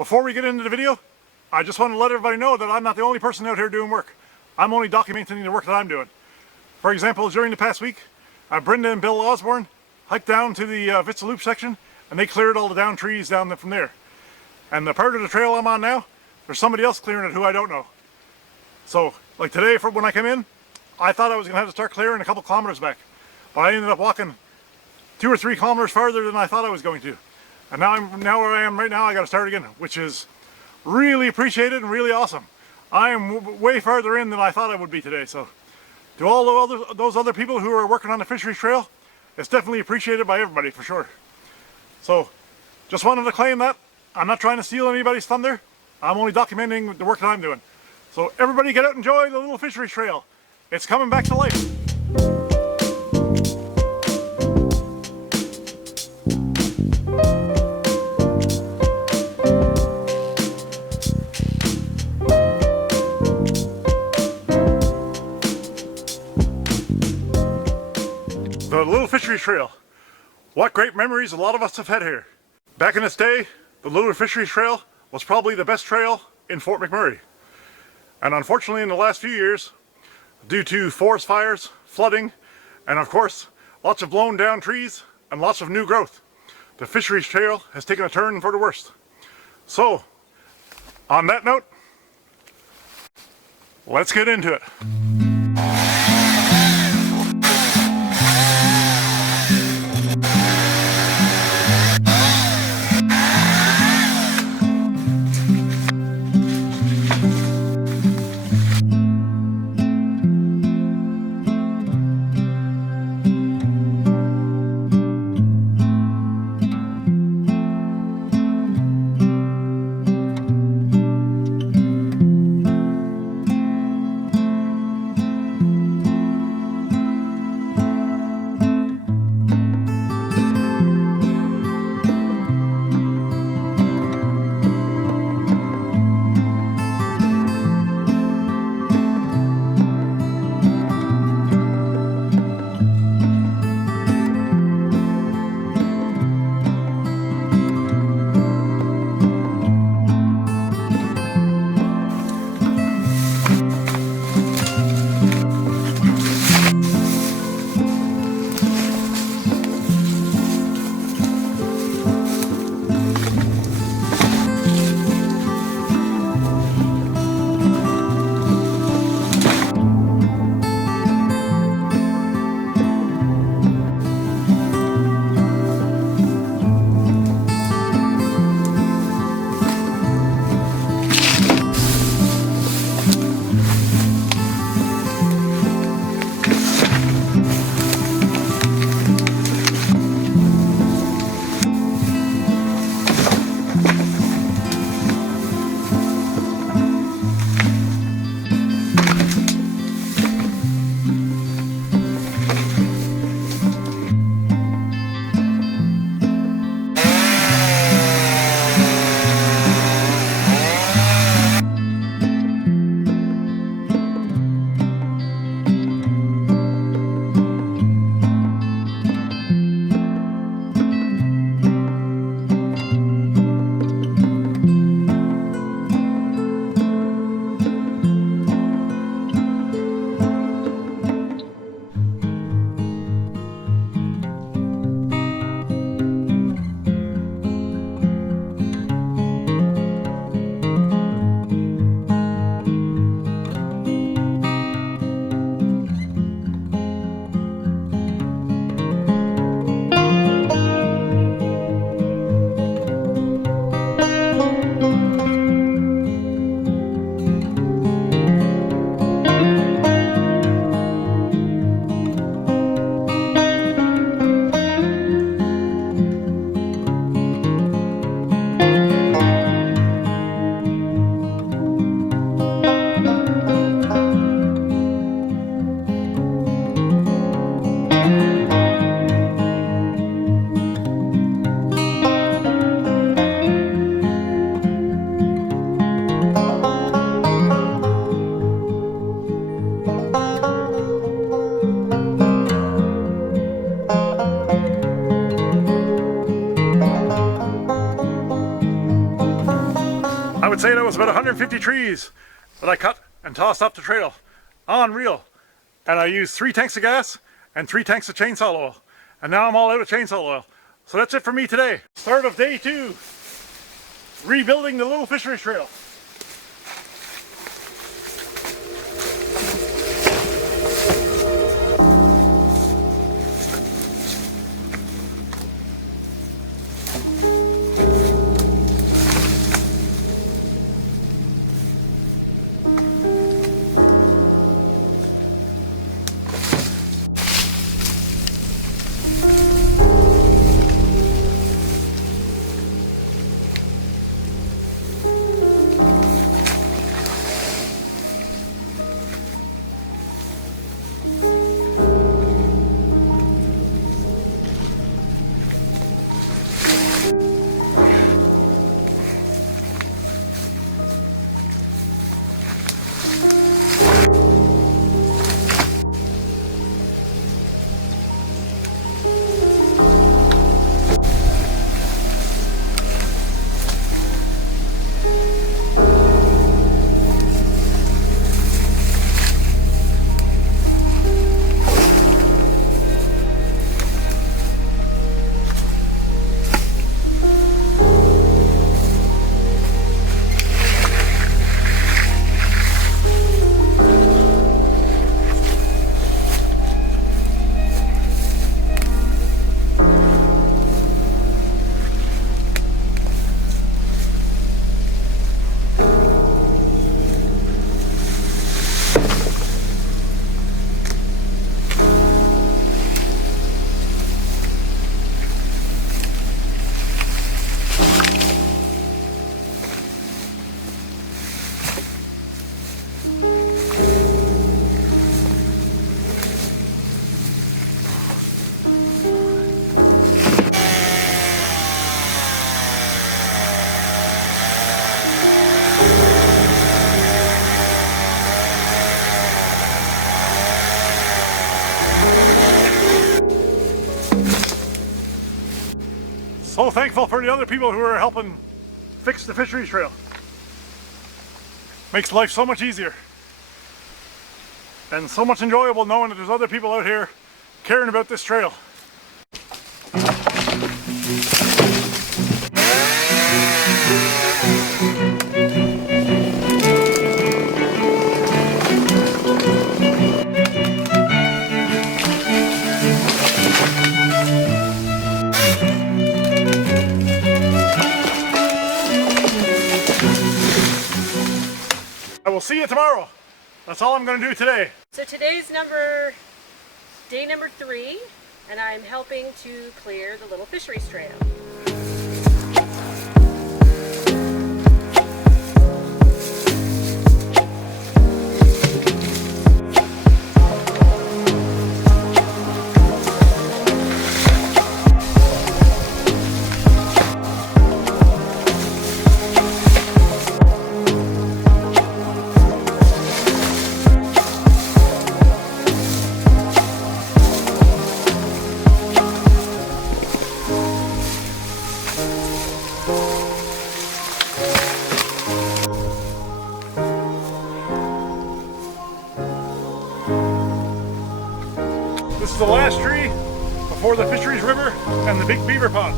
Before we get into the video, I just want to let everybody know that I'm not the only person out here doing work. I'm only documenting the work that I'm doing. For example, during the past week, Brenda and Bill Osborne hiked down to the Vitsa Loop section and they cleared all the down trees down from there. And the part of the trail I'm on now, there's somebody else clearing it who I don't know. So, like today, when I came in, I thought I was going to have to start clearing a couple kilometers back. But I ended up walking 2 or 3 kilometers farther than I thought I was going to. And now where I am right now, I got to start again, which is really appreciated and really awesome. I am way farther in than I thought I would be today. So to all those other people who are working on the Fisheries Trail, it's definitely appreciated by everybody for sure. So just wanted to claim that. I'm not trying to steal anybody's thunder. I'm only documenting the work that I'm doing. So everybody get out and enjoy the Little Fisheries Trail. It's coming back to life. The Little Fisheries Trail. What great memories a lot of us have had here. Back in its day, the Little Fisheries Trail was probably the best trail in Fort McMurray. And unfortunately in the last few years, due to forest fires, flooding, and of course, lots of blown down trees and lots of new growth, the Fisheries Trail has taken a turn for the worst. So, on that note, let's get into it. I would say that was about 150 trees that I cut and tossed up the trail on reel. And I used 3 tanks of gas and 3 tanks of chainsaw oil. And now I'm all out of chainsaw oil. So that's it for me today. Start of day 2. Rebuilding the Little Fisheries Trail. So thankful for the other people who are helping fix the fisheries trail. Makes life so much easier. And so much enjoyable knowing that there's other people out here caring about this trail. I will see you tomorrow. That's all I'm going to do today. So today's day number 3, and I'm helping to clear the Little Fisheries Trail. This is the last tree before the Fisheries River and the Big Beaver Pond.